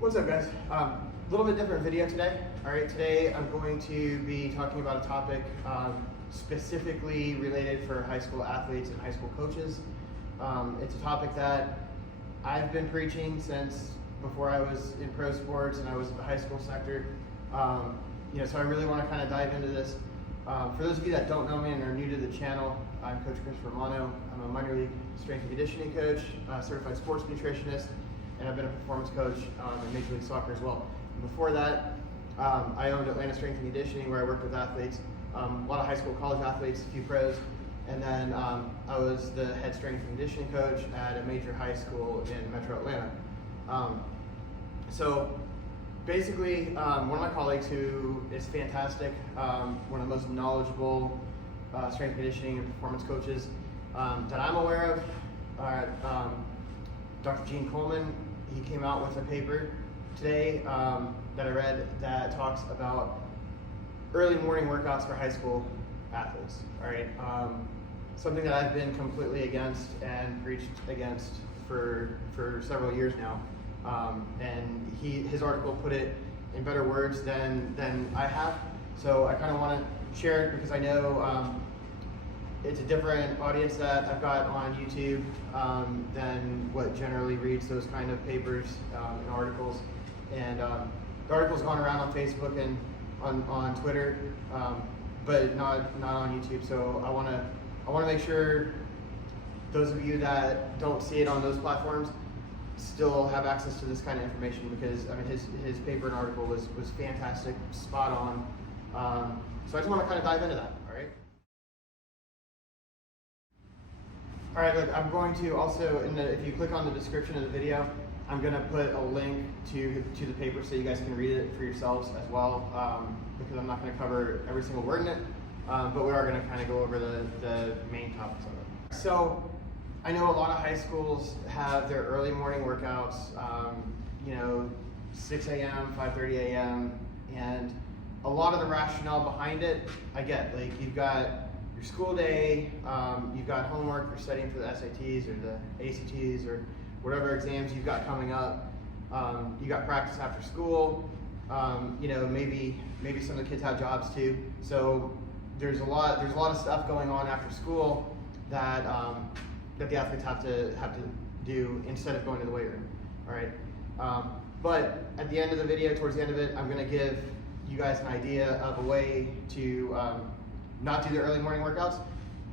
What's up, guys? A little bit different video today. All right, today I'm going to be talking about a topic specifically related for high school athletes and high school coaches. It's a topic that I've been preaching since before I was in pro sports and I was in the high school sector. So I really want to kind of dive into this. For those of you that don't know me and are new to the channel, I'm Coach Christopher Romano. I'm a minor league strength and conditioning coach, certified sports nutritionist, and I've been a performance coach in Major League Soccer as well. And before that, I owned Atlanta Strength and Conditioning, where I worked with athletes, a lot of high school, college athletes, a few pros, and then I was the head strength and conditioning coach at a major high school in Metro Atlanta. So basically, one of my colleagues who is fantastic, one of the most knowledgeable strength conditioning and performance coaches that I'm aware of, Dr. Coleman. He came out with a paper today that I read that talks about early morning workouts for high school athletes. All right, something that I've been completely against and preached against for several years now. And his article put it in better words than I have. So I kind of want to share it because I know it's a different audience that I've got on YouTube than what generally reads those kind of papers and articles. And the article's gone around on Facebook and on Twitter, but not on YouTube. So I want to make sure those of you that don't see it on those platforms still have access to this kind of information, because I mean his paper and article was fantastic, spot on. So I just want to kind of dive into that. All right, look, I'm going to also, if you click on the description of the video, I'm going to put a link to the paper so you guys can read it for yourselves as well, because I'm not going to cover every single word in it, but we are going to kind of go over the main topics of it. So I know a lot of high schools have their early morning workouts, 6 a.m., 5:30 a.m., and a lot of the rationale behind it, I get. Like, you've got your school day, you've got homework, you're studying for the SATs or the ACTs or whatever exams you've got coming up. You got practice after school. Maybe some of the kids have jobs too. So there's a lot of stuff going on after school that the athletes have to do instead of going to the weight room. All right. But at the end of the video, towards the end of it, I'm going to give you guys an idea of a way to not do the early morning workouts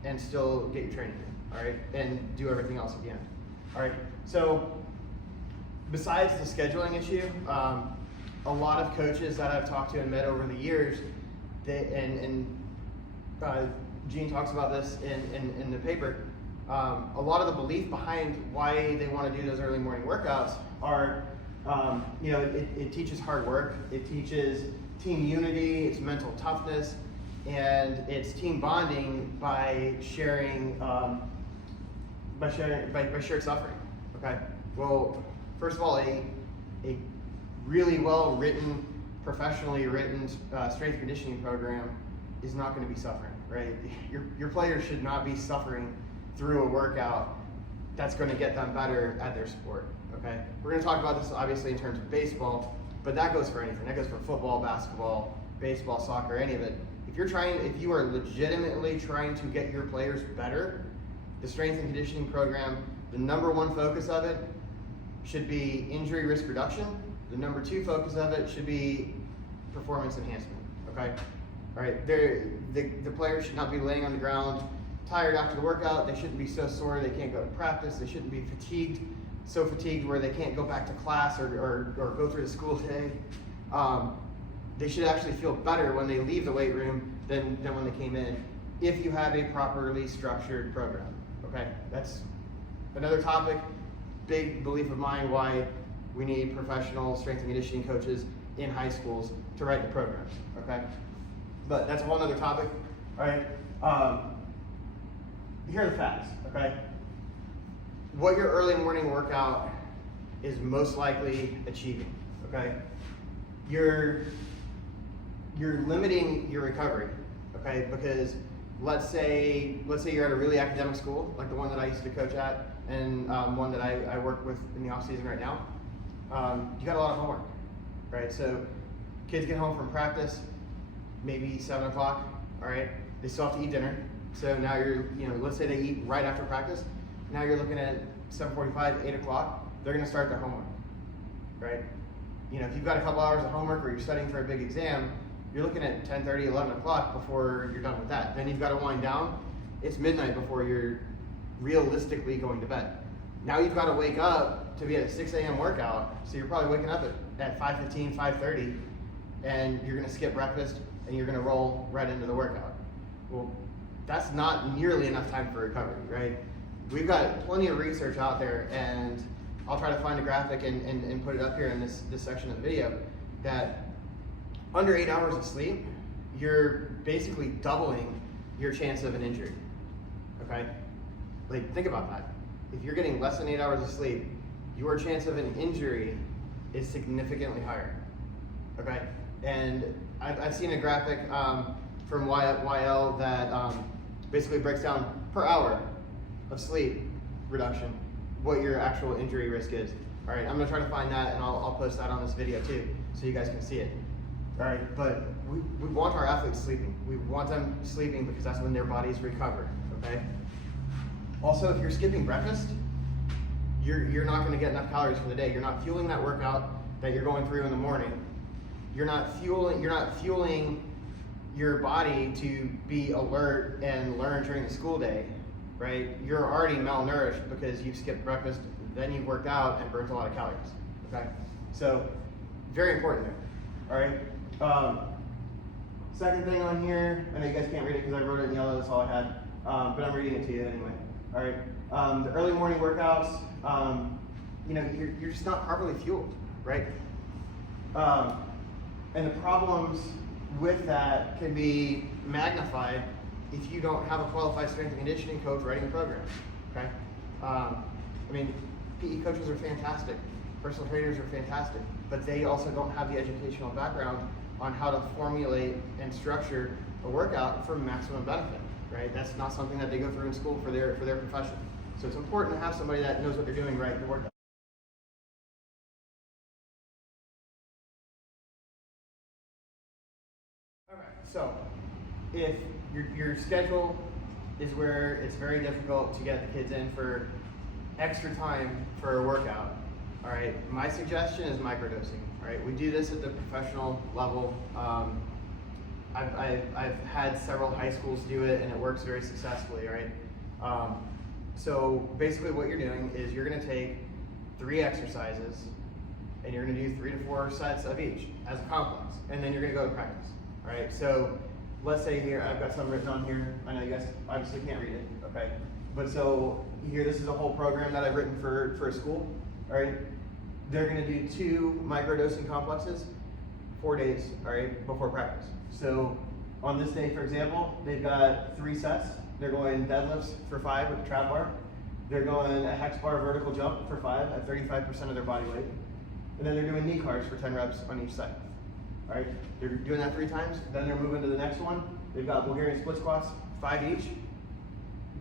and still get your training in, all right, and do everything else at the end. All right, so besides the scheduling issue, a lot of coaches that I've talked to and met over the years, Gene talks about this in the paper, a lot of the belief behind why they want to do those early morning workouts are, it teaches hard work, it teaches team unity, it's mental toughness, and it's team bonding by sharing shared suffering. Okay. Well, first of all, a really well written, professionally written strength conditioning program is not going to be suffering, right? Your players should not be suffering through a workout that's going to get them better at their sport. Okay. We're going to talk about this obviously in terms of baseball, but that goes for anything. That goes for football, basketball, baseball, soccer, any of it. If you are legitimately trying to get your players better, the strength and conditioning program, the number one focus of it should be injury risk reduction. The number two focus of it should be performance enhancement. Okay, all right. The players should not be laying on the ground tired after the workout. They shouldn't be so sore they can't go to practice. They shouldn't be so fatigued where they can't go back to class or go through the school day. They should actually feel better when they leave the weight room than when they came in, if you have a properly structured program. Okay, that's another topic, big belief of mine why we need professional strength and conditioning coaches in high schools to write the programs. Okay, but that's a whole other topic. All right, here are the facts. Okay, what your early morning workout is most likely achieving. Okay, you're limiting your recovery, okay? Because let's say you're at a really academic school, like the one that I used to coach at, and one that I work with in the off season right now. you got a lot of homework, right? So kids get home from practice, maybe 7 o'clock, all right? They still have to eat dinner. So now you're, let's say they eat right after practice. Now you're looking at 7:45, 8 o'clock, they're gonna start their homework, right? If you've got a couple hours of homework or you're studying for a big exam, you're looking at 10:30, 11 o'clock before you're done with that. Then you've got to wind down. It's midnight before you're realistically going to bed. Now you've got to wake up to be at a 6 a.m. workout, so you're probably waking up at 5:15, 5:30, and you're gonna skip breakfast and you're gonna roll right into the workout. Well, that's not nearly enough time for recovery, right? We've got plenty of research out there, and I'll try to find a graphic and put it up here in this section of the video, that under 8 hours of sleep, you're basically doubling your chance of an injury, okay? Like, think about that. If you're getting less than 8 hours of sleep, your chance of an injury is significantly higher, okay? And I've seen a graphic from YL that basically breaks down per hour of sleep reduction what your actual injury risk is. All right, I'm gonna try to find that, and I'll post that on this video too, so you guys can see it. All right, but we want our athletes sleeping. We want them sleeping because that's when their bodies recover, okay? Also, if you're skipping breakfast, you're not gonna get enough calories for the day. You're not fueling that workout that you're going through in the morning. You're not fueling your body to be alert and learn during the school day, right? You're already malnourished because you've skipped breakfast, then you've worked out and burnt a lot of calories, okay? So, very important there, all right? Second thing on here, I know you guys can't read it because I wrote it in yellow, that's all I had, but I'm reading it to you anyway, all right? The early morning workouts, you're just not properly fueled, right? And the problems with that can be magnified if you don't have a qualified strength and conditioning coach writing a program, okay? PE coaches are fantastic, personal trainers are fantastic, but they also don't have the educational background on how to formulate and structure a workout for maximum benefit, right? That's not something that they go through in school for their profession. So it's important to have somebody that knows what they're doing right in the workout. Okay, so if your schedule is where it's very difficult to get the kids in for extra time for a workout, all right, my suggestion is microdosing. All right, we do this at the professional level. I've had several high schools do it, and it works very successfully. All right, so basically what you're doing is you're going to take 3 exercises, and you're going to do 3 to 4 sets of each as a complex, and then you're going to go to practice. All right, so let's say here, I've got some written on here. I know you guys obviously can't read it, okay? But so here, this is a whole program that I've written for a school, all right? They're gonna do 2 microdosing complexes, 4 days, all right, before practice. So on this day, for example, they've got 3 sets. They're going deadlifts for 5 with a trap bar. They're going a hex bar vertical jump for 5 at 35% of their body weight. And then they're doing knee cars for 10 reps on each side. All right, they're doing that 3 times. Then they're moving to the next one. They've got Bulgarian split squats, 5 each.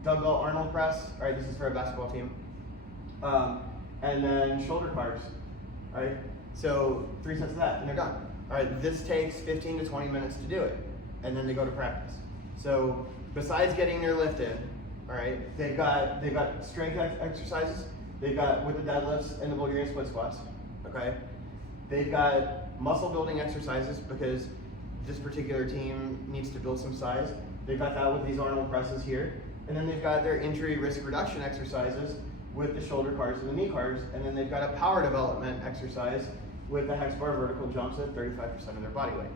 Dumbbell Arnold press. All right, this is for a basketball team. And then shoulder cars. All right, so 3 sets of that, and they're done. All right, this takes 15 to 20 minutes to do it, and then they go to practice. So besides getting their lift in, all right, they've got strength exercises. They've got with the deadlifts and the Bulgarian split squats. Okay, they've got muscle building exercises because this particular team needs to build some size. They've got that with these Arnold presses here. And then they've got their injury risk reduction exercises with the shoulder cars and the knee cars. And then they've got a power development exercise with the hex bar vertical jumps at 35% of their body weight.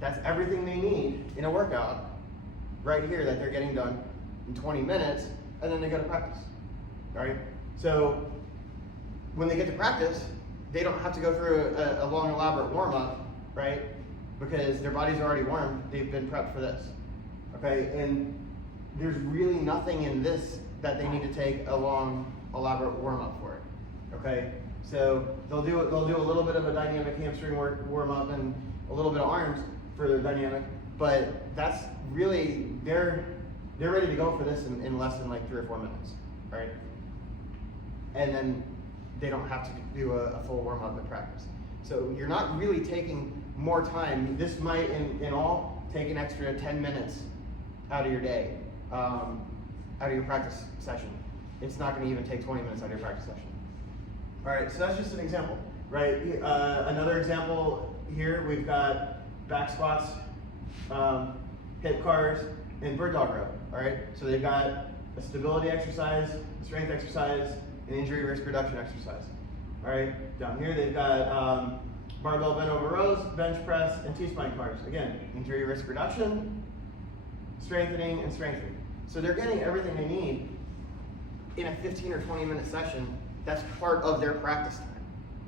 That's everything they need in a workout right here that they're getting done in 20 minutes, and then they go to practice, all right? So when they get to practice, they don't have to go through a long, elaborate warm-up, right? Because their body's already warm, they've been prepped for this, okay? And there's really nothing in this that they need to take a long, elaborate warm-up for it, okay? So they'll do a little bit of a dynamic hamstring warm-up and a little bit of arms for their dynamic, but that's really, they're ready to go for this in less than like 3 or 4 minutes, all right? And then they don't have to do a full warm-up at practice. So you're not really taking more time. This might, in all, take an extra 10 minutes out of your day, out of your practice session. It's not going to even take 20 minutes out of your practice session. All right, so that's just an example, right? Another example here, we've got back squats, hip cars, and bird dog row. All right, so they've got a stability exercise, strength exercise, an injury risk reduction exercise. All right, down here they've got barbell bent over rows, bench press, and T-spine cars. Again, injury risk reduction, strengthening, and strengthening. So they're getting everything they need in a 15 or 20 minute session. That's part of their practice time.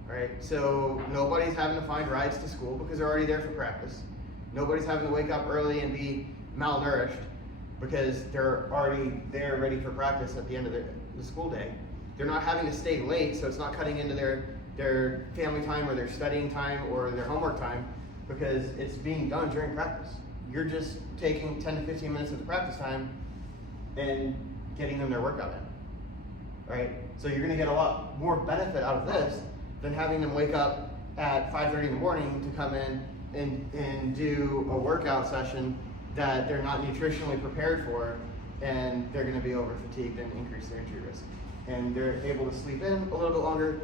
All right, so nobody's having to find rides to school because they're already there for practice. Nobody's having to wake up early and be malnourished because they're already there ready for practice at the end of the school day. They're not having to stay late, so it's not cutting into their family time or their studying time or their homework time because it's being done during practice. You're just taking 10 to 15 minutes of the practice time and getting them their workout in, right? So you're gonna get a lot more benefit out of this than having them wake up at 5:30 in the morning to come in and do a workout session that they're not nutritionally prepared for, and they're gonna be over fatigued and increase their injury risk. And they're able to sleep in a little bit longer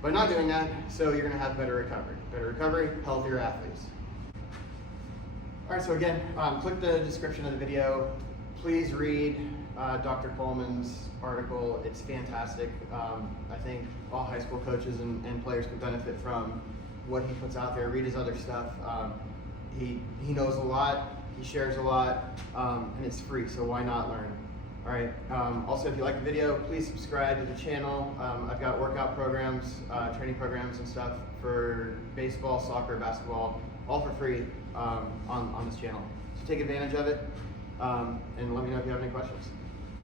by not doing that, so you're gonna have better recovery. Better recovery, healthier athletes. All right, so again, click the description of the video. Please read Dr. Coleman's article. It's fantastic. I think all high school coaches and players could benefit from what he puts out there. Read his other stuff. He knows a lot, he shares a lot, and it's free, so why not learn? All right, also if you like the video, please subscribe to the channel. I've got workout programs, training programs and stuff for baseball, soccer, basketball, all for free on this channel. So take advantage of it, and let me know if you have any questions.